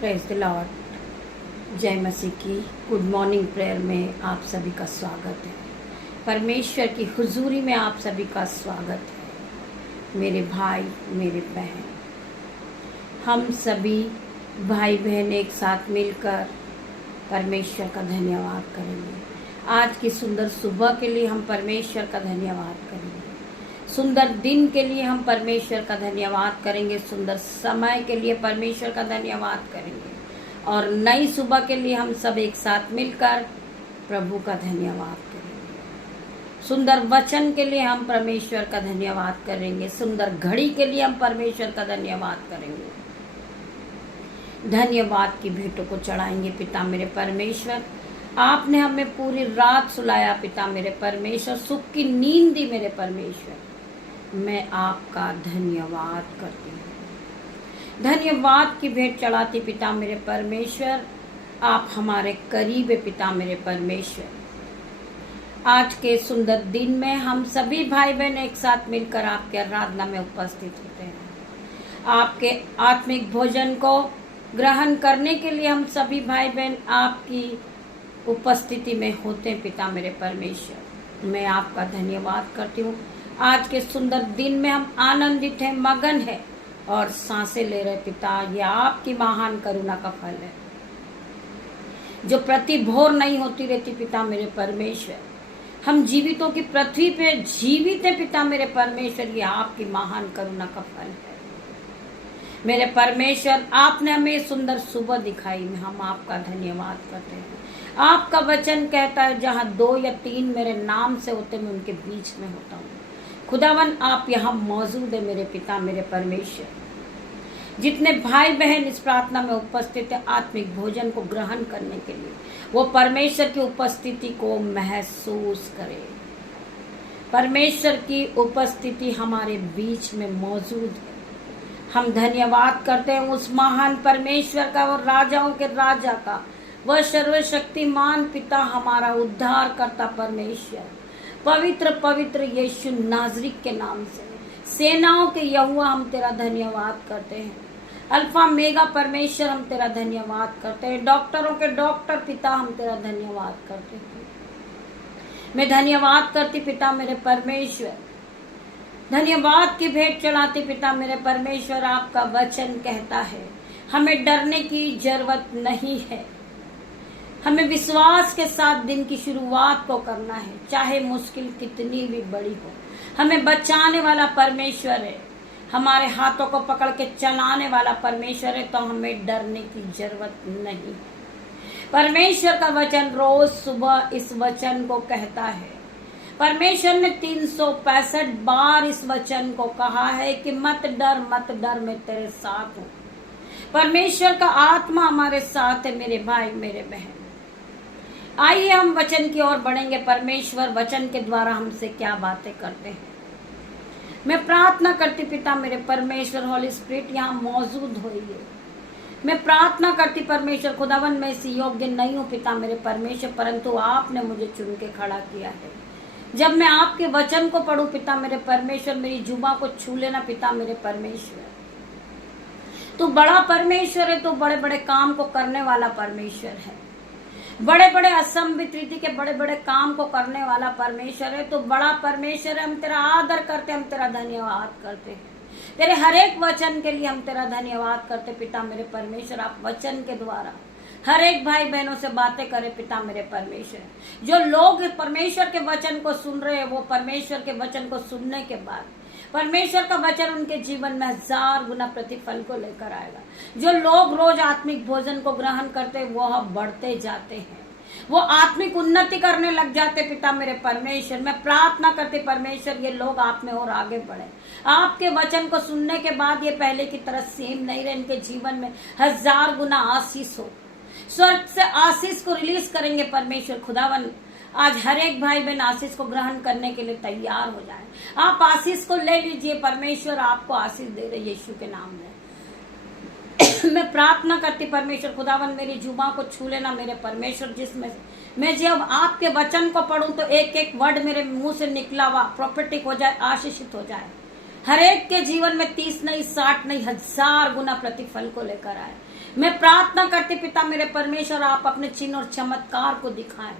Praise the Lord. जय मसीह की good morning prayer में आप सभी का स्वागत है। परमेश्वर की हुजूरी में आप सभी का स्वागत है। मेरे भाई मेरे बहन, हम सभी भाई बहन एक साथ मिलकर परमेश्वर का धन्यवाद करेंगे। आज की सुंदर सुबह के लिए हम परमेश्वर का धन्यवाद करेंगे। सुंदर दिन के लिए हम परमेश्वर का धन्यवाद करेंगे। सुंदर समय के लिए परमेश्वर का धन्यवाद करेंगे। और नई सुबह के लिए हम सब एक साथ मिलकर प्रभु का धन्यवाद करेंगे। सुंदर वचन के लिए हम परमेश्वर का धन्यवाद करेंगे। सुंदर घड़ी के लिए हम परमेश्वर का धन्यवाद करेंगे। धन्यवाद की भेंटों को चढ़ाएंगे। पिता मेरे परमेश्वर, आपने हमें पूरी रात सुलाया। पिता मेरे परमेश्वर, सुख की नींद दी। मेरे परमेश्वर, मैं आपका धन्यवाद करती हूँ। धन्यवाद की भेंट चढ़ाती पिता मेरे परमेश्वर, आप हमारे करीब है। पिता मेरे परमेश्वर, आज के सुंदर दिन में हम सभी भाई बहन एक साथ मिलकर आपके आराधना में उपस्थित होते हैं। आपके आत्मिक भोजन को ग्रहण करने के लिए हम सभी भाई बहन आपकी उपस्थिति में होते हैं। पिता मेरे परमेश्वर, मैं आपका धन्यवाद करती हूँ। आज के सुंदर दिन में हम आनंदित हैं, मगन है और सांसें ले रहे। पिता, ये आपकी महान करुणा का फल है जो प्रति भोर नहीं होती रहती। पिता मेरे परमेश्वर, हम जीवितों की पृथ्वी पे जीवित है। पिता मेरे परमेश्वर, ये आपकी महान करुणा का फल है। मेरे परमेश्वर, आपने हमें सुंदर सुबह दिखाई, हम आपका धन्यवाद करते हैं। आपका वचन कहता है, जहाँ 2 या 3 मेरे नाम से होते, मैं उनके बीच में होता हूँ। खुदावन, आप यहाँ मौजूद है। मेरे पिता मेरे परमेश्वर, जितने भाई बहन इस प्रार्थना में उपस्थित है आत्मिक भोजन को ग्रहण करने के लिए, वो परमेश्वर की उपस्थिति को महसूस करें। परमेश्वर की उपस्थिति हमारे बीच में मौजूद है। हम धन्यवाद करते हैं उस महान परमेश्वर का, वो राजाओं के राजा का, वह सर्वशक्तिमान पिता, हमारा उद्धार करता परमेश्वर, पवित्र पवित्र यीशु नाजरीक के नाम से, सेनाओं के यहोवा, हम तेरा धन्यवाद करते हैं। अल्फा मेगा परमेश्वर, हम तेरा धन्यवाद करते हैं। डॉक्टरों के डॉक्टर पिता, हम तेरा धन्यवाद करते हैं। मैं धन्यवाद करती पिता मेरे परमेश्वर, धन्यवाद की भेंट चढ़ाती पिता मेरे परमेश्वर। आपका वचन कहता है हमें डरने की जरूरत नहीं है। हमें विश्वास के साथ दिन की शुरुआत को करना है, चाहे मुश्किल कितनी भी बड़ी हो। हमें बचाने वाला परमेश्वर है, हमारे हाथों को पकड़ के चलाने वाला परमेश्वर है, तो हमें डरने की जरूरत नहीं। परमेश्वर का वचन रोज सुबह इस वचन को कहता है। परमेश्वर ने 365 बार इस वचन को कहा है कि मत डर, मैं तेरे साथ हूँ। परमेश्वर का आत्मा हमारे साथ है। मेरे भाई मेरे बहन, आइए हम वचन की ओर बढ़ेंगे। परमेश्वर वचन के द्वारा हमसे क्या बातें करते हैं। मैं प्रार्थना करती पिता मेरे परमेश्वर, होली स्पिरिट यहाँ मौजूद होइए। मैं प्रार्थना करती परमेश्वर खुदावन, मैं इस योग्य नहीं हूँ पिता मेरे परमेश्वर, परंतु आपने मुझे चुन के खड़ा किया है। जब मैं आपके वचन को पढ़ूं पिता मेरे परमेश्वर, मेरी जुबा को छू लेना पिता मेरे परमेश्वर। तू बड़ा परमेश्वर है, तू बड़े बड़े काम को करने वाला परमेश्वर है। बड़े बड़े असंभित रीति के बड़े बड़े काम को करने वाला परमेश्वर है। तो बड़ा परमेश्वर है। हम तेरा आदर करते, हम तेरा धन्यवाद करते हैं। तेरे हर एक वचन के लिए हम तेरा धन्यवाद करते पिता मेरे परमेश्वर। आप वचन के द्वारा हर एक भाई बहनों से बातें करें पिता मेरे परमेश्वर। जो लोग परमेश्वर के वचन को सुन रहे हैं, वो परमेश्वर के वचन को सुनने के बाद परमेश्वर का वचन उनके जीवन में 1000 गुना प्रतिफल को लेकर आएगा। जो लोग रोज आत्मिक भोजन को ग्रहण करते, वह बढ़ते जाते हैं, वो आत्मिक उन्नति करने लग जाते पिता मेरे परमेश्वर। मैं प्रार्थना करते परमेश्वर, ये लोग आप में और आगे बढ़े। आपके वचन को सुनने के बाद ये पहले की तरह सेम नहीं रहे, इनके जीवन में 1000 गुना आशीष हो। स्वर्ग से आशीष को रिलीज करेंगे परमेश्वर खुदावन। आज हर एक भाई बहन आशीष को ग्रहण करने के लिए तैयार हो जाए। आप आशीष को ले लीजिए। परमेश्वर आपको आशीष दे रहे यीशु के नाम में। मैं प्रार्थना करती परमेश्वर खुदावन, मेरी जुबान को छू लेना मेरे परमेश्वर, जिसमें मैं जब आपके वचन को पढ़ूं तो एक एक वर्ड मेरे मुंह से निकला हुआ प्रोफेटिक हो जाए, आशीषित हो जाए। हर एक के जीवन में 30 नहीं 60 नहीं 1000 गुना प्रतिफल को लेकर आए। मैं प्रार्थना करती पिता मेरे परमेश्वर, आप अपने चिन्ह और चमत्कार को दिखाएं।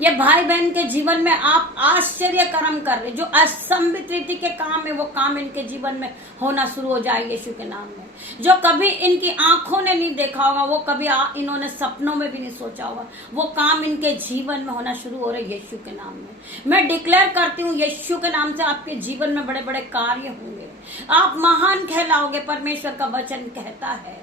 ये भाई बहन के जीवन में आप आश्चर्य कर्म कर रहे, जो असंभित रीति के काम है वो काम इनके जीवन में होना शुरू हो जाए यीशु के नाम में। जो कभी इनकी आंखों ने नहीं देखा होगा, वो कभी इन्होंने सपनों में भी नहीं सोचा होगा, वो काम इनके जीवन में होना शुरू हो रहे यीशु के नाम में। मैं डिक्लेयर करती हूँ यीशु के नाम से आपके जीवन में बड़े बड़े कार्य होंगे, आप महान कहलाओगे। परमेश्वर का वचन कहता है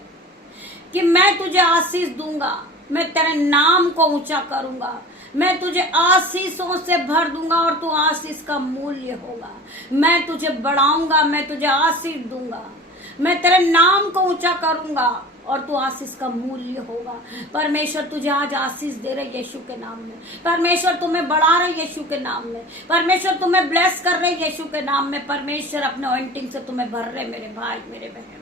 कि मैं तुझे आशीष दूंगा, मैं तेरे नाम को ऊंचा करूंगा, मैं तुझे आशीषों से भर दूंगा और तू आशीष का मूल्य होगा। मैं तुझे बढ़ाऊंगा, मैं तुझे आशीष दूंगा, मैं तेरे नाम को ऊंचा करूंगा और तू आशीष का मूल्य होगा। परमेश्वर तुझे आज आशीष दे रहे यीशु के नाम में। परमेश्वर तुम्हें बढ़ा रहे यीशु के नाम में। परमेश्वर तुम्हें ब्लेस कर रहे यीशु के नाम में। परमेश्वर अपने ऑइंटिंग से तुम्हें भर रहे मेरे भाई मेरे बहन।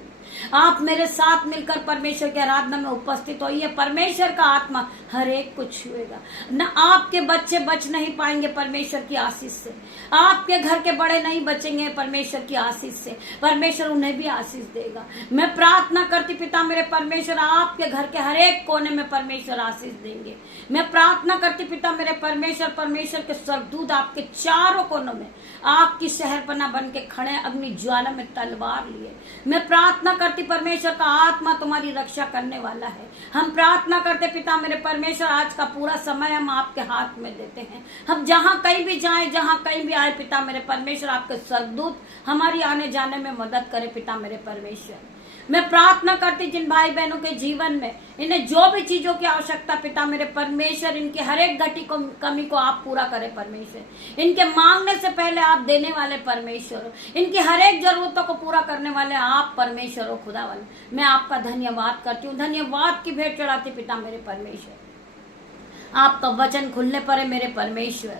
आप मेरे साथ मिलकर परमेश्वर की आराधना में उपस्थित होइए। परमेश्वर का आत्मा हर एक को छुएगा। न आपके बच्चे बच नहीं पाएंगे परमेश्वर की आशीष से, आपके घर के बड़े नहीं बचेंगे परमेश्वर की आशीष से। परमेश्वर उन्हें भी आशीष देगा। मैं प्रार्थना करती पिता मेरे परमेश्वर, आपके घर के हर एक कोने में परमेश्वर आशीष देंगे। मैं प्रार्थना करती पिता मेरे परमेश्वर, परमेश्वर के स्वर्गदूत आपके चारों कोनों में आग की शहरपना बन के खड़े, अग्नि ज्वाला में तलवार लिए। मैं प्रार्थना करती परमेश्वर का आत्मा तुम्हारी रक्षा करने वाला है। हम प्रार्थना करते पिता मेरे परमेश्वर, आज का पूरा समय हम आपके हाथ में देते हैं। हम जहां कहीं भी जाएं, जहां कहीं भी आए पिता मेरे परमेश्वर, आपके स्वर्गदूत हमारी आने जाने में मदद करे पिता मेरे परमेश्वर। मैं प्रार्थना करती जिन भाई बहनों के जीवन में इन्हें जो भी चीजों की आवश्यकता पिता मेरे परमेश्वर, इनकी हर एक घटी को कमी को आप पूरा करें परमेश्वर। इनके मांगने से पहले आप देने वाले परमेश्वर, इनकी हर एक जरूरतों को पूरा करने वाले आप परमेश्वर हो खुदावन। मैं आपका धन्यवाद करती हूँ, धन्यवाद की भेंट चढ़ाती पिता मेरे परमेश्वर। आपका वचन खुलने पर है मेरे परमेश्वर।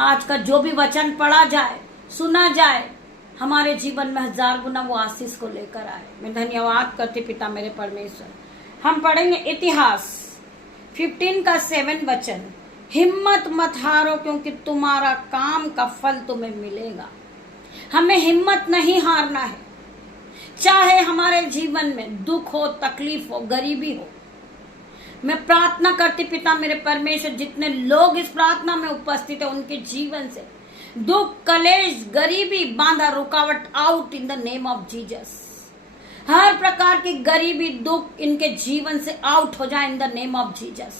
आज का जो भी वचन पढ़ा जाए, सुना जाए, हमारे जीवन में 1000 गुना वो आशीष को लेकर आए। मैं धन्यवाद करती पिता मेरे परमेश्वर। हम पढ़ेंगे इतिहास 15 का 7 वचन, हिम्मत मत हारो क्योंकि तुम्हारा काम का फल तुम्हें मिलेगा। हमें हिम्मत नहीं हारना है, चाहे हमारे जीवन में दुख हो, तकलीफ हो, गरीबी हो। मैं प्रार्थना करती पिता मेरे परमेश्वर, जितने लोग इस प्रार्थना में उपस्थित है उनके जीवन से दुख, कलेश, गरीबी, बांधा, रुकावट out in the name of Jesus. हर प्रकार की गरीबी, दुख इनके जीवन से आउट हो जाए इन द नेम ऑफ जीसस।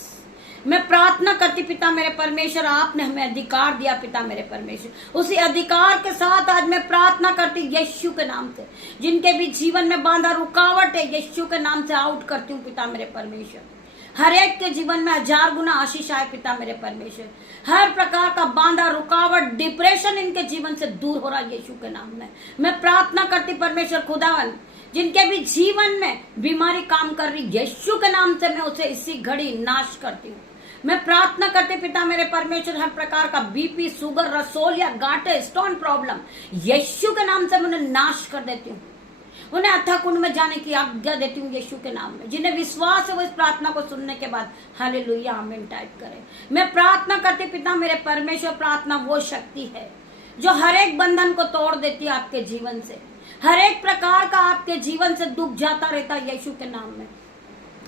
मैं प्रार्थना करती पिता मेरे परमेश्वर, आपने हमें अधिकार दिया पिता मेरे परमेश्वर, उसी अधिकार के साथ आज मैं प्रार्थना करती यीशु के नाम से, जिनके भी जीवन में बांधा रुकावट है यीशु के नाम से आउट करती हूँ पिता मेरे परमेश्वर। हर एक के जीवन में 1000 गुना आशीष आए पिता मेरे परमेश्वर। हर प्रकार का बांधा, रुकावट, डिप्रेशन इनके जीवन से दूर हो रहा यीशु के नाम में। मैं प्रार्थना करती परमेश्वर खुदावन, जिनके भी जीवन में बीमारी काम कर रही यीशु के नाम से मैं उसे इसी घड़ी नाश करती हूँ। मैं प्रार्थना करती पिता मेरे परमेश्वर, हर प्रकार का बीपी, शुगर, रसोलिया, गांठे, स्टोन प्रॉब्लम यीशु के नाम से मैं उन्हें नाश कर देती हूँ। उन्हें अथाह कुंड में जाने की आज्ञा देती हूँ यीशु के नाम में। जिन्हें विश्वास है वो इस प्रार्थना को सुनने के बाद हालेलुया आमीन टाइप करें। मैं प्रार्थना करती पिता मेरे परमेश्वर, प्रार्थना वो शक्ति है जो हर एक बंधन को तोड़ देती है आपके जीवन से। हर एक प्रकार का आपके जीवन से दुख जाता रहता है यीशु के नाम में।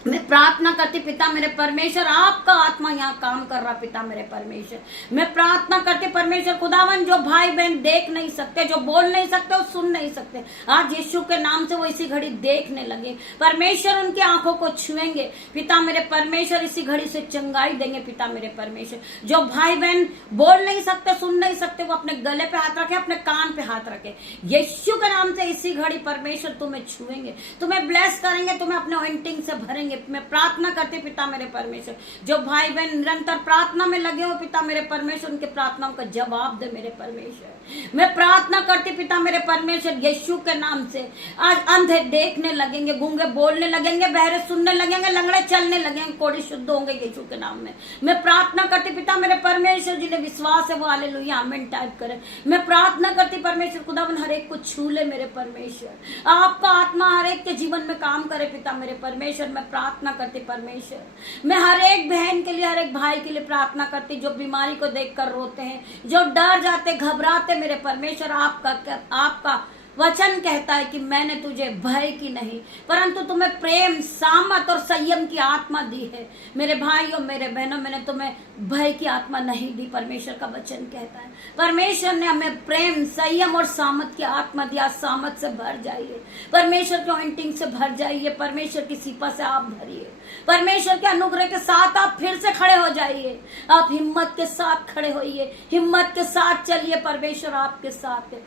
मैं प्रार्थना करती पिता मेरे परमेश्वर, आपका आत्मा यहाँ काम कर रहा पिता मेरे परमेश्वर। मैं प्रार्थना करती परमेश्वर खुदावन, जो भाई बहन देख नहीं सकते, जो बोल नहीं सकते, और सुन नहीं सकते, आज यीशु के नाम से वो इसी घड़ी देखने लगे परमेश्वर। उनकी आंखों को छुएंगे पिता मेरे परमेश्वर, इसी घड़ी से चंगाई देंगे पिता मेरे परमेश्वर। जो भाई बहन बोल नहीं सकते, सुन नहीं सकते, वो अपने गले पे हाथ रखे, अपने कान पे हाथ रखे यीशु के नाम से इसी घड़ी परमेश्वर तुम्हें छुएंगे, तुम्हें ब्लेस करेंगे, तुम्हें अपने ऑइंटिंग से भरेंगे। मैं प्रार्थना करती पिता मेरे परमेश्वर, जो भाई बहन निरंतर प्रार्थना में लगे हो पिता मेरे परमेश्वर, उनके प्रार्थनाओं का जवाब दे मेरे परमेश्वर। मैं प्रार्थना करती पिता मेरे परमेश्वर, यीशु के नाम से आज अंधे देखने लगेंगे, गूंगे बोलने लगेंगे, बहरे सुनने लगेंगे, लंगड़े चलने लगेंगे, कोढ़ी शुद्ध होंगे यीशु के नाम में। मैं प्रार्थना करती पिता मेरे परमेश्वर, जिन्हें विश्वास है वो हालेलुया आमीन टाइप करे। मैं प्रार्थना करती परमेश्वर खुदावन, हर एक को छू ले मेरे परमेश्वर, आपका आत्मा हर एक के जीवन में काम करे पिता मेरे परमेश्वर। मैं प्रार्थना करती परमेश्वर, मैं हर एक बहन के लिए, हर एक भाई के लिए प्रार्थना करती, जो बीमारी को देखकर रोते हैं, जो डर जाते, घबराते दे मेरे परमेश्वर। आपका वचन कहता है कि मैंने तुझे भय की नहीं परंतु तुम्हें प्रेम, सामर्थ और संयम की आत्मा दी है। मेरे भाइयों, मेरे बहनों, मैंने तुम्हें भय की आत्मा नहीं दी, परमेश्वर का वचन कहता है। परमेश्वर ने हमें प्रेम, संयम और सामर्थ की आत्मा दिया। सामर्थ से भर जाइए, परमेश्वर की अनॉइंटिंग से भर जाइए, परमेश्वर की सिपा से आप भरिए, परमेश्वर के अनुग्रह के साथ आप फिर से खड़े हो जाइए। आप हिम्मत के साथ खड़े होइए, हिम्मत के साथ चलिए, परमेश्वर आपके साथ है।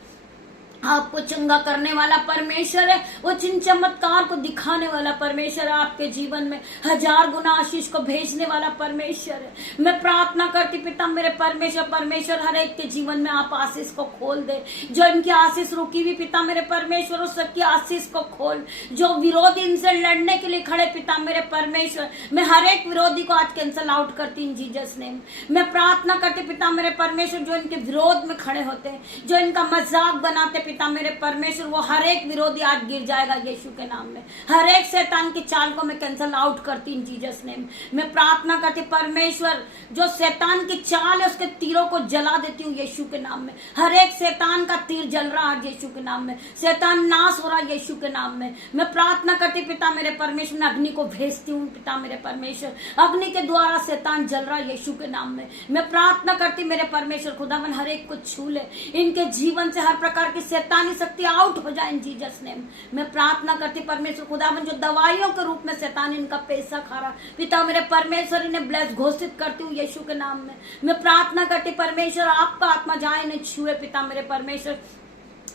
आपको चंगा करने वाला परमेश्वर है, वो चिन्ह चमत्कार को दिखाने वाला परमेश्वर, आपके जीवन में 1000 गुना आशीष को भेजने वाला परमेश्वर है। मैं प्रार्थना करती पिता मेरे परमेश्वर हर एक के जीवन में आप आशीष को खोल दे। जो इनकी आशीष रुकी हुई पिता मेरे परमेश्वर, उस सबकी आशीष को खोल। जो विरोधी इनसे लड़ने के लिए खड़े पिता मेरे परमेश्वर, मैं हर एक विरोधी को आज कैंसल आउट करती इन जीसस नेम। मैं प्रार्थना करती पिता मेरे परमेश्वर, जो इनके विरोध में खड़े होते हैं, जो इनका मजाक बनाते पिता मेरे परमेश्वर, वो हर एक विरोधी आज गिर जाएगा यीशु के नाम में। हर एक शैतान की चाल को मैं कैंसल आउट करती इन जीसस नेम। मैं प्रार्थना करती परमेश्वर, जो शैतान की चाल है उसके तीरों को जला देती हूँ यीशु के नाम में। हर एक शैतान का तीर जल रहा है यीशु के नाम में, शैतान नाश हो रहा है यीशु के नाम में। मैं प्रार्थना करती पिता मेरे परमेश्वर, मैं अग्नि को भेजती हूँ पिता मेरे परमेश्वर, अग्नि के द्वारा शैतान जल रहा है यीशु के नाम में। मैं प्रार्थना करती मेरे परमेश्वर खुदावन हर एक को छू ले, इनके जीवन से हर प्रकार की शैतानी शक्ति आउट हो जाए इन जीसस नेम। मैं प्रार्थना करती परमेश्वर खुदावन, जो दवाइयों के रूप में शैतान इनका पैसा खा रहा पिता मेरे परमेश्वर, इन्हें ब्लेस घोषित करती हूँ यीशु के नाम में। मैं प्रार्थना करती परमेश्वर, आपका आत्मा जाए इन्हें छुए पिता मेरे परमेश्वर,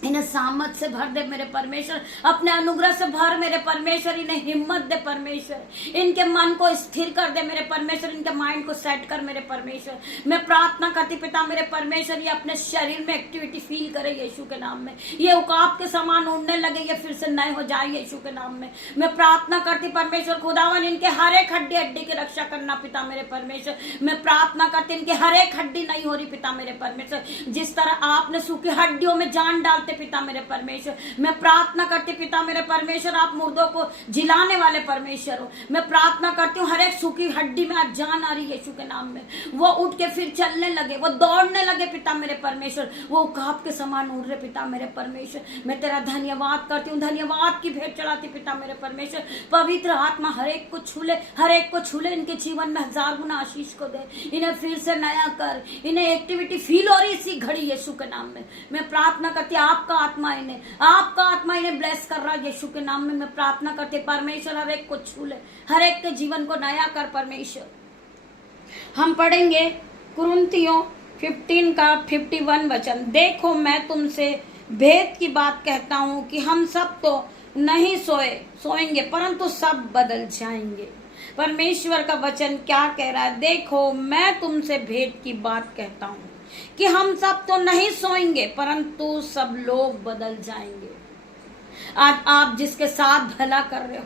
इन्हें सामर्थ से भर दे मेरे परमेश्वर, अपने अनुग्रह से भर मेरे परमेश्वर, इन्हें हिम्मत दे परमेश्वर, इनके मन को स्थिर कर दे मेरे परमेश्वर, इनके माइंड को सेट कर मेरे परमेश्वर। मैं प्रार्थना करती पिता मेरे परमेश्वर, ये अपने शरीर में एक्टिविटी फील करे यीशु के नाम में, ये उकाब के समान उड़ने लगे, ये फिर से नए हो जाए यीशु के नाम में। मैं प्रार्थना करती परमेश्वर खुदावन, इनके हर एक हड्डी की रक्षा करना पिता मेरे परमेश्वर। मैं प्रार्थना करती इनकी हर एक हड्डी नहीं हो रही पिता मेरे परमेश्वर, जिस तरह आपने सूखी हड्डियों में जान डालते पिता मेरे परमेश्वर। मैं प्रार्थना करती पिता मेरे परमेश्वर, आप मुर्दों को जिलाने वाले परमेश्वर हो। मैं प्रार्थना करती हूँ हर एक सूखी हड्डी में आज जान आ रही है यीशु के नाम में, वो उठ के फिर चलने लगे, वो दौड़ने लगे पिता मेरे परमेश्वर, वो उकाब के समान उड़ रहे पिता मेरे परमेश्वर। मैं तेरा धन्यवाद करती हूँ, धन्यवाद की भेंट चढ़ाती पिता मेरे परमेश्वर। पवित्र आत्मा हर एक को छू ले, हर एक को छू ले, इनके जीवन में 1000 गुना आशीष को दे, इन्हें फिर से नया कर, इन्हें एक्टिविटी फील हो रही इसी घड़ी यीशु के नाम में। मैं प्रार्थना करती आपका आत्मा इन्हें ब्लेस कर रहा है यीशु के नाम में। मैं प्रार्थना करती परमेश्वर, हर एक को छू ले, हर एक के जीवन को नया कर परमेश्वर। हम पढ़ेंगे कुरिन्थियों 15 का 51 वचन। देखो मैं तुमसे भेद की बात कहता हूँ कि हम सब तो नहीं सोएंगे परंतु सब बदल जाएंगे। परमेश्वर का वचन क्या कह रहा है? देखो मैं तुमसे भेद की बात कहता हूँ कि हम सब तो नहीं सोएंगे परंतु सब लोग बदल जाएंगे। आज आप जिसके साथ भला कर रहे हो,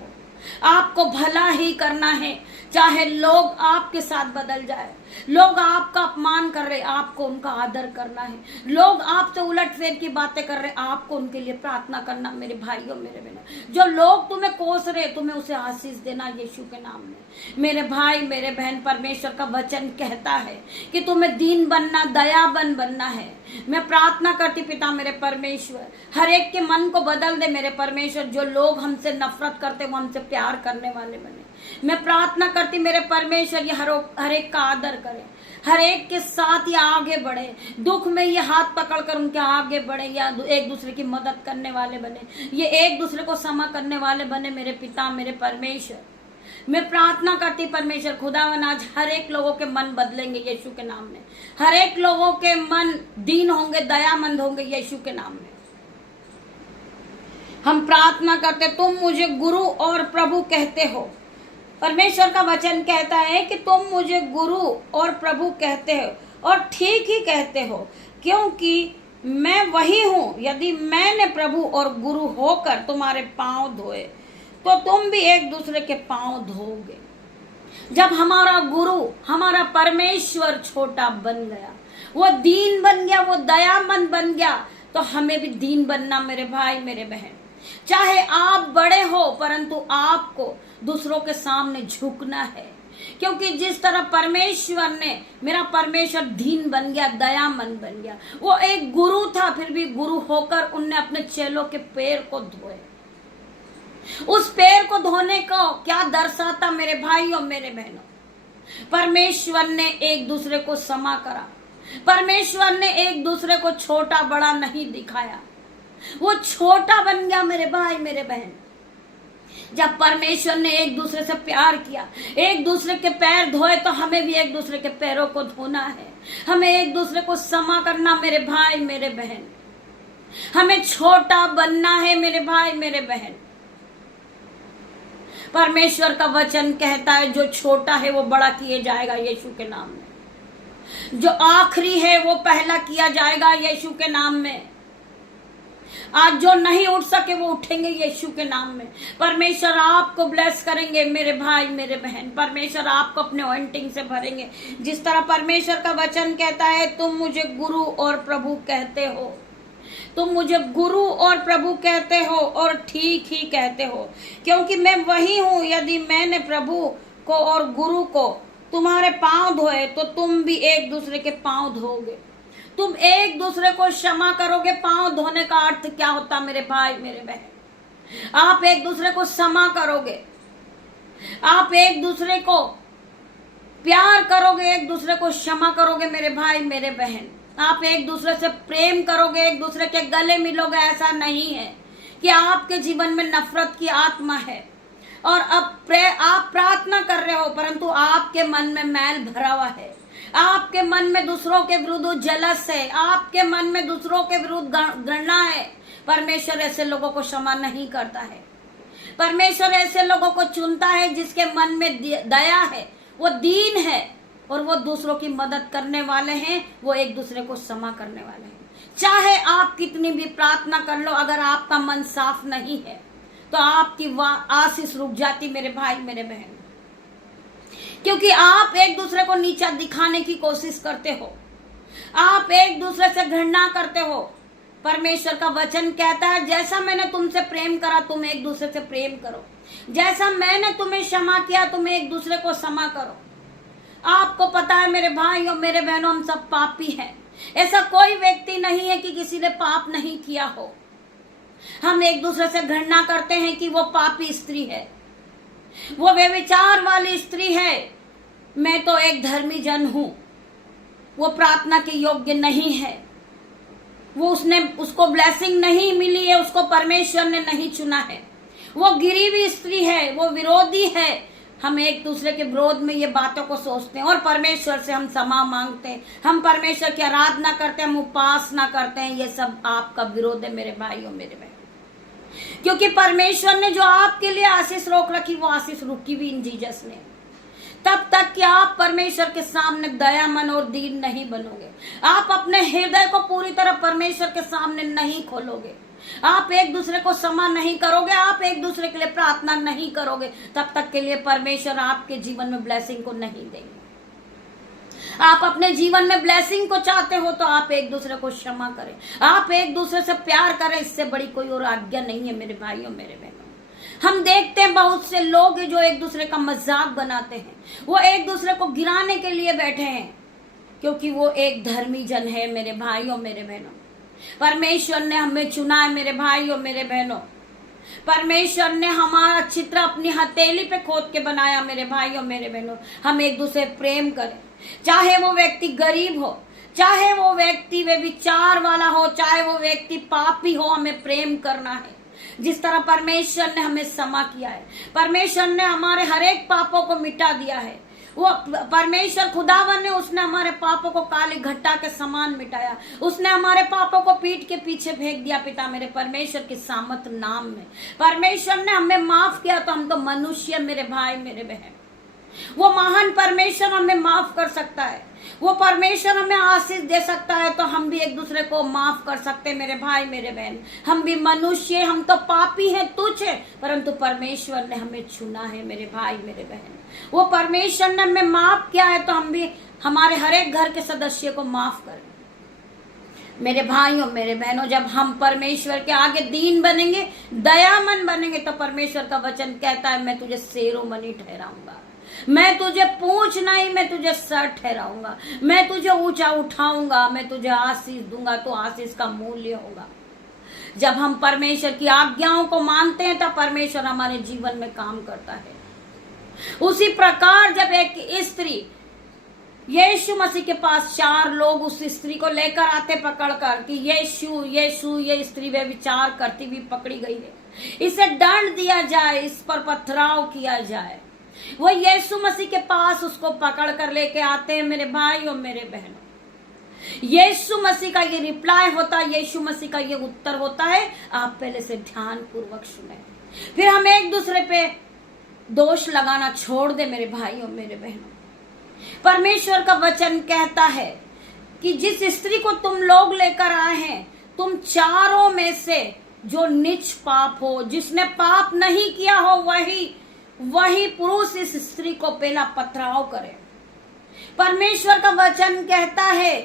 आपको भला ही करना है, चाहे लोग आपके साथ बदल जाए, लोग आपका अपमान कर रहे, आपको उनका आदर करना है, लोग आपसे उलटफेर की बातें कर रहे, आपको उनके लिए प्रार्थना करना। मेरे भाइयों मेरे बहनों, जो लोग तुम्हें कोस रहे, तुम्हें उसे आशीष देना यीशु के नाम में। मेरे भाई मेरे बहन, परमेश्वर का वचन कहता है कि तुम्हें दीन बनना, दयाबन बनना है। मैं प्रार्थना करती पिता मेरे परमेश्वर, हर एक के मन को बदल दे मेरे परमेश्वर। जो लोग हमसे नफरत करते वो हमसे प्यार करने वाले बने। मैं प्रार्थना करती मेरे परमेश्वर, ये हर एक का आदर करे, हर एक के साथ ये आगे बढ़े, दुख में ये हाथ पकड़कर उनके आगे बढ़े, या एक दूसरे की मदद करने वाले बने, ये एक दूसरे को क्षमा करने वाले बने मेरे पिता मेरे परमेश्वर। मैं प्रार्थना करती परमेश्वर खुदावन, आज हर एक लोगों के मन बदलेंगे यीशु के नाम में, हर एक लोगों के मन दीन होंगे, दयामंद होंगे यीशु के नाम में। हम प्रार्थना करते, तुम मुझे गुरु और प्रभु कहते हो। परमेश्वर का वचन कहता है कि तुम मुझे गुरु और प्रभु कहते हो, और ठीक ही कहते हो, क्योंकि मैं वही हूँ। यदि मैंने प्रभु और गुरु होकर तुम्हारे पांव धोए तो तुम भी एक दूसरे के पांव धोगे। जब हमारा गुरु, हमारा परमेश्वर छोटा बन गया, वो दीन बन गया, वो दयामंद बन गया, तो हमें भी दीन बनना मेरे भाई मेरे बहन। चाहे आप बड़े हो परंतु परंतु आपको दूसरों के सामने झुकना है। क्योंकि जिस तरह परमेश्वर ने, मेरा परमेश्वर दीन बन गया, दयामन बन गया। वो एक गुरु था, फिर भी गुरु होकर उनने अपने चेलों के पैर को धोए। उस पैर को धोने को क्या दर्शाता मेरे भाई और मेरे बहनों? परमेश्वर ने एक दूसरे को क्षमा करा। परमेश्वर ने एक दूसरे को छोटा बड़ा नहीं दिखाया। वो छोटा बन गया मेरे भाई मेरे बहन। जब परमेश्वर ने एक दूसरे से प्यार किया, एक दूसरे के पैर धोए, तो हमें भी एक दूसरे के पैरों को धोना है। हमें एक दूसरे को क्षमा करना मेरे भाई मेरे बहन। हमें छोटा बनना है मेरे भाई मेरे बहन। परमेश्वर का वचन कहता है जो छोटा है वो बड़ा किया जाएगा यीशु के नाम में। जो आखिरी है वो पहला किया जाएगा यीशु के नाम में। आज जो नहीं उठ सके वो उठेंगे यीशु के नाम में। परमेश्वर आपको ब्लेस करेंगे मेरे भाई मेरे बहन। परमेश्वर आपको अपने ऑइंटिंग से भरेंगे। जिस तरह परमेश्वर का वचन कहता है, तुम मुझे गुरु और प्रभु कहते हो, तुम मुझे गुरु और प्रभु कहते हो, और ठीक ही कहते हो, क्योंकि मैं वही हूं। यदि मैंने प्रभु को और गुरु को तुम्हारे पांव धोए, तो तुम भी एक दूसरे के पांव धोगे। तुम एक दूसरे को क्षमा करोगे। पांव धोने का अर्थ क्या होता मेरे भाई मेरे बहन? आप एक दूसरे को क्षमा करोगे, आप एक दूसरे को प्यार करोगे, एक दूसरे को क्षमा करोगे मेरे भाई मेरे बहन। आप एक दूसरे से प्रेम करोगे, एक दूसरे के गले मिलोगे। ऐसा नहीं है कि आपके जीवन में नफरत की आत्मा है और अब आप प्रार्थना कर रहे हो, परंतु आपके मन में मैल भरा हुआ है। आपके मन में दूसरों के विरुद्ध जलस है, आपके मन में दूसरों के विरुद्ध घृणा है। परमेश्वर ऐसे लोगों को क्षमा नहीं करता है। परमेश्वर ऐसे लोगों को चुनता है जिसके मन में दया है, वो दीन है और वो दूसरों की मदद करने वाले हैं, वो एक दूसरे को क्षमा करने वाले हैं। चाहे आप कितनी भी प्रार्थना कर लो, अगर आपका मन साफ नहीं है तो आपकी आशीष रुक जाती मेरे भाई मेरे बहन। क्योंकि आप एक दूसरे को नीचा दिखाने की कोशिश करते हो, आप एक दूसरे से घृणा करते हो। परमेश्वर का वचन कहता है, जैसा मैंने तुमसे प्रेम करा तुम एक दूसरे से प्रेम करो। जैसा मैंने तुम्हें क्षमा किया तुम एक दूसरे को क्षमा करो। आपको पता है मेरे भाई और मेरे बहनों, हम सब पापी हैं। ऐसा कोई व्यक्ति नहीं है कि किसी ने पाप नहीं किया हो। हम एक दूसरे से घृणा करते हैं कि वो पापी स्त्री है, वो व्यभिचार वाली स्त्री है, मैं तो एक धर्मी जन हूं, वो प्रार्थना के योग्य नहीं है, उसको ब्लेसिंग नहीं मिली है, उसको परमेश्वर ने नहीं चुना है, वो गिरी हुई स्त्री है, वो विरोधी है। हम एक दूसरे के विरोध में ये बातों को सोचते हैं और परमेश्वर से हम क्षमा मांगते हैं, हम परमेश्वर की आराधना करते हैं, हम उपासना करते हैं। ये सब आपका विरोध है मेरे भाई और मेरे बहन। क्योंकि परमेश्वर ने जो आपके लिए आशीष रोक रखी, वो आशीष रुकी भी इन जीसस ने, तब तक कि आप परमेश्वर के सामने दयामन और दीन नहीं बनोगे। आप अपने हृदय को पूरी तरह परमेश्वर के सामने नहीं खोलोगे, आप एक दूसरे को क्षमा नहीं करोगे, आप एक दूसरे के लिए प्रार्थना नहीं करोगे, तब तक के लिए परमेश्वर आपके जीवन में ब्लेसिंग को नहीं देंगे। आप अपने जीवन में ब्लेसिंग को चाहते हो तो आप एक दूसरे को क्षमा करें, आप एक दूसरे से प्यार करें। इससे बड़ी कोई और आज्ञा नहीं है मेरे भाइयों मेरे बहनों। हम देखते हैं बहुत से लोग जो एक दूसरे का मजाक बनाते हैं, वो एक दूसरे को गिराने के लिए बैठे हैं, क्योंकि वो एक धर्मी जन है मेरे भाइयों मेरे बहनों। परमेश्वर ने हमें चुना है मेरे भाइयों मेरे बहनों। परमेश्वर ने हमारा चित्र अपनी हथेली पे खोद के बनाया मेरे भाइयों मेरे बहनों। हम एक दूसरे प्रेम करें, चाहे वो व्यक्ति गरीब हो, चाहे वो व्यक्ति व्यभिचार वाला हो, चाहे वो व्यक्ति पापी हो, हमें प्रेम करना है। जिस तरह परमेश्वर ने हमें क्षमा किया है, परमेश्वर ने हमारे हर एक पापों को मिटा दिया है। वो परमेश्वर खुदावन ने, उसने हमारे पापों को काली घट्टा के समान मिटाया, उसने हमारे पापों को पीठ के पीछे फेंक दिया पिता मेरे परमेश्वर के सामर्थ नाम में। परमेश्वर ने हमें माफ किया, तो हम तो मनुष्य मेरे भाई मेरे बहन। वो महान परमेश्वर हमें माफ कर सकता है, वो परमेश्वर हमें आशीष दे सकता है, तो हम भी एक दूसरे को माफ कर सकते हैं मेरे भाई मेरे बहन। हम भी मनुष्य, हम तो पापी हैं, तुच्छ है, परंतु परमेश्वर ने हमें चुना है मेरे भाई मेरे बहन। वो परमेश्वर ने हमें माफ किया है, तो हम भी हमारे हर एक घर के सदस्य को माफ करें। मेरे भाइयों मेरे बहनों, जब हम परमेश्वर के आगे दीन बनेंगे, दयामन बनेंगे, तो परमेश्वर का वचन कहता है मैं तुझे शिरोमणि ठहराऊंगा, मैं तुझे पूंछ नहीं, मैं तुझे सर ठहराऊंगा, मैं तुझे ऊंचा उठाऊंगा, मैं तुझे आशीष दूंगा, तो आशीष का मूल्य होगा। जब हम परमेश्वर की आज्ञाओं को मानते हैं तब परमेश्वर हमारे जीवन में काम करता है। उसी प्रकार जब एक स्त्री यीशु मसीह के पास 4 लोग उस स्त्री को लेकर आते पकड़कर कि यीशु यीशु ये स्त्री वे विचार करती हुई पकड़ी गई है, इसे दंड दिया जाए, इस पर पथराव किया जाए। वो यीशु मसीह के पास उसको पकड़ कर लेके आते हैं। मेरे भाइयों मेरे बहनों, यीशु मसीह का ये रिप्लाई होता है, यीशु मसीह का ये उत्तर होता है। आप पहले से ध्यान पूर्वक सुने, फिर हम एक दूसरे पे दोष लगाना छोड़ दे। मेरे भाइयों मेरे बहनों, परमेश्वर का वचन कहता है कि जिस स्त्री को तुम लोग लेकर आए हैं, तुम चारों में से जो नीच पाप हो, जिसने पाप नहीं किया हो, वही पुरुष इस स्त्री को पहला पथराव करे। परमेश्वर का वचन कहता है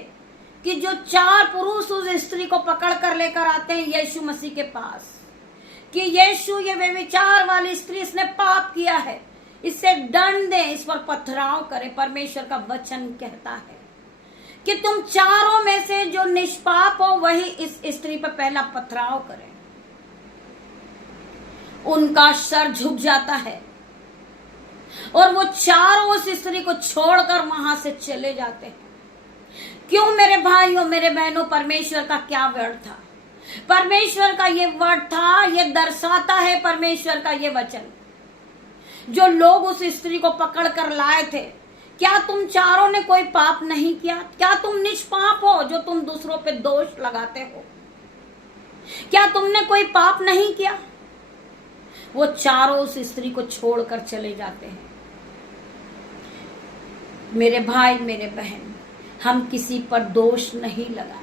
कि जो 4 पुरुष उस स्त्री को पकड़ कर लेकर आते हैं यीशु मसीह के पास कि यीशु ये व्यभिचार वाली स्त्री, इसने पाप किया है, इसे दंड दे, इस पर पथराव करे। परमेश्वर का वचन कहता है कि तुम चारों में से जो निष्पाप हो वही इस स्त्री पर पहला पथराव करे। उनका सर झुक जाता है और वो चारों उस स्त्री को छोड़कर वहां से चले जाते हैं। क्यों मेरे भाइयों मेरे बहनों, परमेश्वर का क्या वर्ड था? परमेश्वर का ये वर्ड था, ये दर्शाता है परमेश्वर का ये वचन। जो लोग उस स्त्री को पकड़ कर लाए थे, क्या तुम चारों ने कोई पाप नहीं किया? क्या तुम निष्पाप हो जो तुम दूसरों पे दोष लगाते हो? क्या तुमने कोई पाप नहीं किया? वो चारों उस स्त्री को छोड़कर चले जाते हैं। मेरे भाई मेरे बहन, हम किसी पर दोष नहीं लगाए।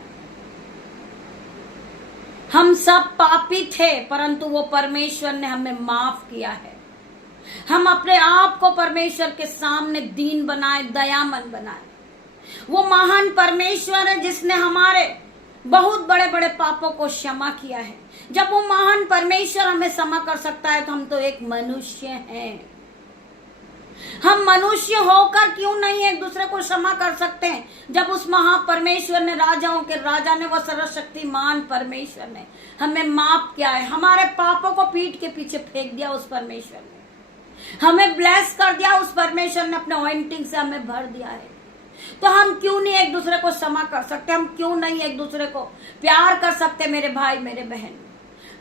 हम सब पापी थे, परंतु वो परमेश्वर ने हमें माफ किया है। हम अपने आप को परमेश्वर के सामने दीन बनाए, दयामन बनाए। वो महान परमेश्वर है जिसने हमारे बहुत बड़े बड़े पापों को क्षमा किया है। जब वो महान परमेश्वर हमें क्षमा कर सकता है तो हम तो एक मनुष्य हैं। हम मनुष्य होकर क्यों नहीं एक दूसरे को क्षमा कर सकते हैं? जब उस महापरमेश्वर ने, राजाओं के राजा ने, वह सर्वशक्तिमान परमेश्वर ने हमें माफ किया है। हमारे पापों को पीठ के पीछे फेंक दिया उस परमेश्वर ने, हमें ब्लेस कर दिया उस परमेश्वर ने, अपने ऑइंटिंग से हमें भर दिया है। तो हम क्यों नहीं एक दूसरे को क्षमा कर सकते? हम क्यों नहीं एक दूसरे को प्यार कर सकते? मेरे भाई मेरे बहन,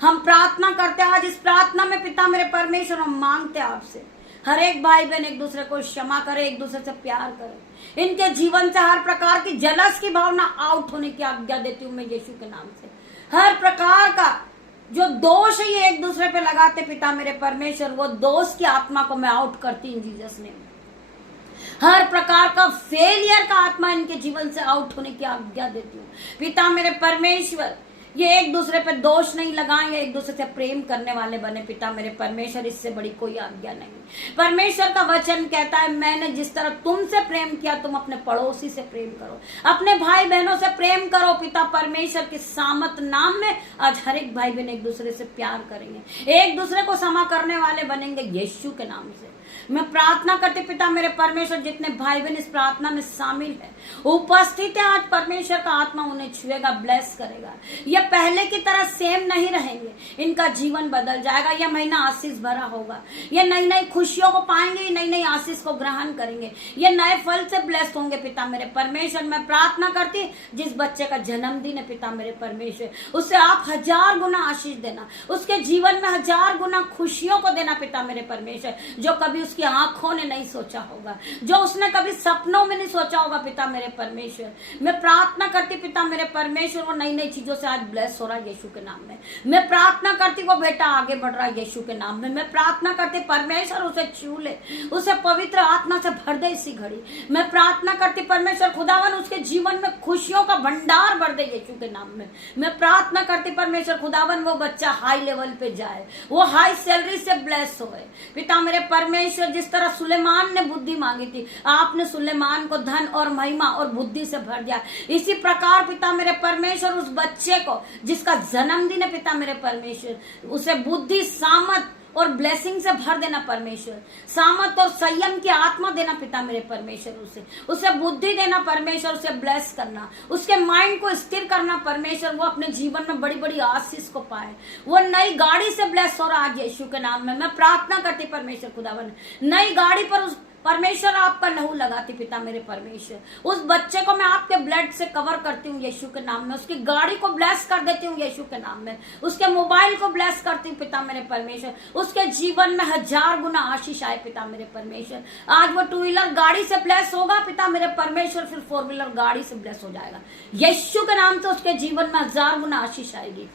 हम प्रार्थना करते हैं। आज इस प्रार्थना में पिता मेरे परमेश्वर, हम मांगते हैं आपसे, हर एक भाई बहन एक दूसरे को क्षमा करे, एक दूसरे से प्यार करे। इनके जीवन से हर प्रकार की जलस की भावना आउट होने की आज्ञा देती हूँ मैं यीशु के नाम से। हर प्रकार का जो दोष है ये एक दूसरे पे लगाते पिता मेरे परमेश्वर, वो दोष की आत्मा को मैं आउट करती हूँ जीसस नेम। हर प्रकार का फेलियर का आत्मा इनके जीवन से आउट होने की आज्ञा देती हूँ पिता मेरे परमेश्वर। ये एक दूसरे पे दोष नहीं लगाएं, एक दूसरे से प्रेम करने वाले बने पिता मेरे परमेश्वर। इससे बड़ी कोई आज्ञा नहीं। परमेश्वर का वचन कहता है, मैंने जिस तरह तुमसे प्रेम किया तुम अपने पड़ोसी से प्रेम करो, अपने भाई बहनों से प्रेम करो। पिता परमेश्वर के सामत नाम में आज हर एक भाई बहन एक दूसरे से प्यार करेंगे, एक दूसरे को क्षमा करने वाले बनेंगे यीशु के नाम से। मैं प्रार्थना करती पिता मेरे परमेश्वर, जितने भाई बहन इस प्रार्थना में शामिल है, उपस्थित है, आज परमेश्वर का आत्मा उन्हें छुएगा, ब्लेस करेगा। ये पहले की तरह सेम नहीं रहेंगे, इनका जीवन बदल जाएगा। यह महीना आशीष भरा होगा, ये नई नई खुशियों को पाएंगे, नई नई आशीष को ग्रहण करेंगे, ये नए फल से ब्लेस्ड होंगे पिता मेरे परमेश्वर। मैं प्रार्थना करती, जिस बच्चे का जन्मदिन है पिता मेरे परमेश्वर, उससे आप 1000 गुना आशीष देना, उसके जीवन में 1000 गुना खुशियों को देना पिता मेरे परमेश्वर। जो कभी उसकी आंखों ने नहीं सोचा होगा, जो उसने कभी सपनों में नहीं सोचा होगा पिता मेरे परमेश्वर। मैं प्रार्थना करती पिता मेरे परमेश्वर, वो नई नई चीजों से आज में ब्लेस हो रहा है यीशु के नाम में। मैं प्रार्थना करती वो बेटा आगे बढ़ रहा है यीशु के नाम में। मैं प्रार्थना करती परमेश्वर उसे छू ले, उसे पवित्र आत्मा से भर दे इसी घड़ी। मैं प्रार्थना करती परमेश्वर खुदावन उसके जीवन में खुशियों का भंडार भर दे यीशु के नाम में। मैं प्रार्थना करती परमेश्वर खुदावन वो बच्चा हाई लेवल पे जाए, वो हाई सैलरी से ब्लेस होए। पिता मेरे परमेश्वर, जिस तरह सुलेमान ने बुद्धि मांगी थी, आपने सुलेमान को धन और महिमा और बुद्धि से भर दिया। इसी प्रकार पिता मेरे परमेश्वर उस बच्चे को जिसका जन्मदिन है पिता मेरे परमेश्वर, उसे बुद्धि, सामर्थ और ब्लेसिंग से भर देना परमेश्वर। सामर्थ और संयम की आत्मा देना पिता मेरे परमेश्वर, उसे बुद्धि देना परमेश्वर, उसे ब्लेस करना, उसके माइंड को स्थिर करना परमेश्वर। वो अपने जीवन में बड़ी बड़ी आशीष को पाए। वो नई गाड़ी से ब्लेस हो रहा आज यीशु के नाम में। मैं प्रार्थना करती परमेश्वर खुदावन, नई गाड़ी पर उस परमेश्वर आपका लहू लगाती पिता मेरे परमेश्वर। उस बच्चे को मैं आपके ब्लड से कवर करती हूँ यीशु के नाम में। उसकी गाड़ी को ब्लेस कर देती हूँ यीशु के नाम में। उसके मोबाइल को ब्लेस करती हूँ पिता मेरे परमेश्वर। उसके जीवन में 1000 गुना आशीष आए पिता मेरे परमेश्वर। आज वो 2 व्हीलर गाड़ी से ब्लेस होगा पिता मेरे परमेश्वर, फिर 4 व्हीलर गाड़ी से ब्लेस हो जाएगा यीशु के नाम से। उसके जीवन में 1000 गुना आशीष आएगी।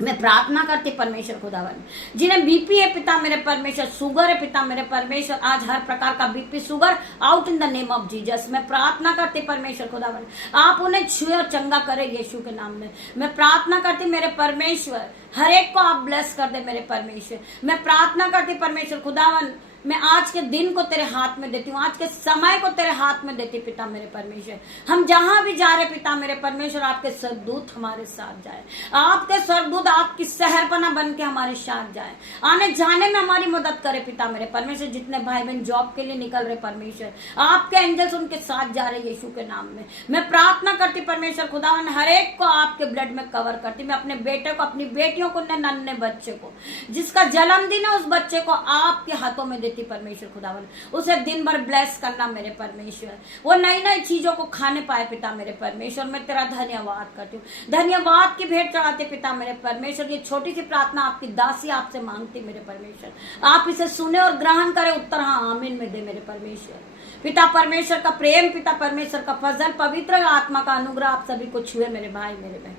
मैं प्रार्थना करती परमेश्वर खुदावन, जिन्हें बीपी है पिता मेरे परमेश्वर, शुगर है पिता मेरे परमेश्वर, आज हर प्रकार का BP sugar out in the name of Jesus. मैं प्रार्थना करती परमेश्वर खुदावन, आप उन्हें छुए और चंगा करे यीशु के नाम में। मैं प्रार्थना करती मेरे परमेश्वर, हर एक को आप ब्लेस कर दे मेरे परमेश्वर। मैं प्रार्थना करती परमेश्वर खुदावन, मैं आज के दिन को तेरे हाथ में देती हूँ, आज के समय को तेरे हाथ में देती पिता मेरे परमेश्वर। हम जहां भी जा रहे पिता मेरे परमेश्वर, आपके स्वर्गदूत हमारे साथ जाए, आपके स्वर्गदूत आपकी शहरपना बन के हमारे साथ जाए, आने जाने में हमारी मदद करे पिता मेरे परमेश्वर। जितने भाई बहन जॉब के लिए निकल रहे परमेश्वर, आपके एंजल्स उनके साथ जा रहे यीशु के नाम में। मैं प्रार्थना करती परमेश्वर खुदावन, हर एक को आपके ब्लड में कवर करती। मैं अपने बेटे को, अपनी बेटियों को, नन्हे बच्चे को जिसका जन्मदिन है, उस बच्चे को आपके हाथों में परमेश्वर खुदावन। उसे दिन भर ब्लेस करना मेरे परमेश्वर, वो नई नई चीजों को खाने पाए पिता मेरे परमेश्वर। मैं तेरा धन्यवाद करती हूँ, धन्यवाद की भेंट चढ़ाते पिता मेरे परमेश्वर। ये छोटी सी प्रार्थना आपकी दासी आपसे मांगती मेरे परमेश्वर, आप इसे सुने और ग्रहण करें। उत्तर हाँ आमीन में दे मेरे परमेश्वर। पिता परमेश्वर का प्रेम, पिता परमेश्वर का फजल, पवित्र आत्मा का अनुग्रह आप सभी को छुए मेरे भाई मेरे बहन।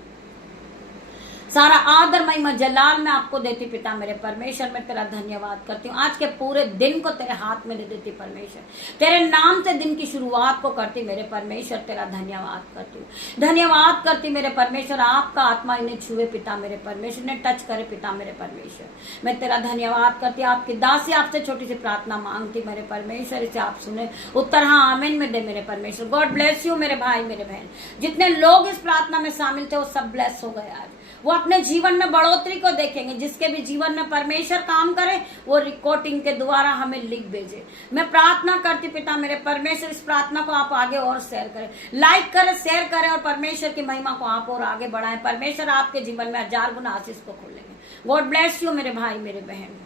सारा आदर महिमा जलाल मैं आपको देती पिता मेरे परमेश्वर। मैं तेरा धन्यवाद करती हूँ, आज के पूरे दिन को तेरे हाथ में दे देती परमेश्वर। तेरे नाम से दिन की शुरुआत को करती मेरे परमेश्वर, तेरा धन्यवाद करती हूँ, धन्यवाद करती मेरे परमेश्वर। आपका आत्मा इन्हें छुए पिता मेरे परमेश्वर, ने टच करे पिता मेरे परमेश्वर। मैं तेरा धन्यवाद करती, आपकी दासी आपसे छोटी सी प्रार्थना मांगती मेरे परमेश्वर, इसे आप सुने। उत्तर हाँ आमीन में दे मेरे परमेश्वर। गॉड ब्लेस यू मेरे भाई मेरे बहन। जितने लोग इस प्रार्थना में शामिल थे वो सब ब्लेस हो गए। आज वो अपने जीवन में बढ़ोतरी को देखेंगे। जिसके भी जीवन में परमेश्वर काम करे वो रिकॉर्डिंग के द्वारा हमें लिख भेजे। मैं प्रार्थना करती पिता मेरे परमेश्वर, इस प्रार्थना को आप आगे और शेयर करें, लाइक करें, शेयर करें और परमेश्वर की महिमा को आप और आगे बढ़ाएं। परमेश्वर आपके जीवन में 1000 गुना आशीष को खोलेंगे। गॉड ब्लेस यू मेरे भाई मेरे बहन।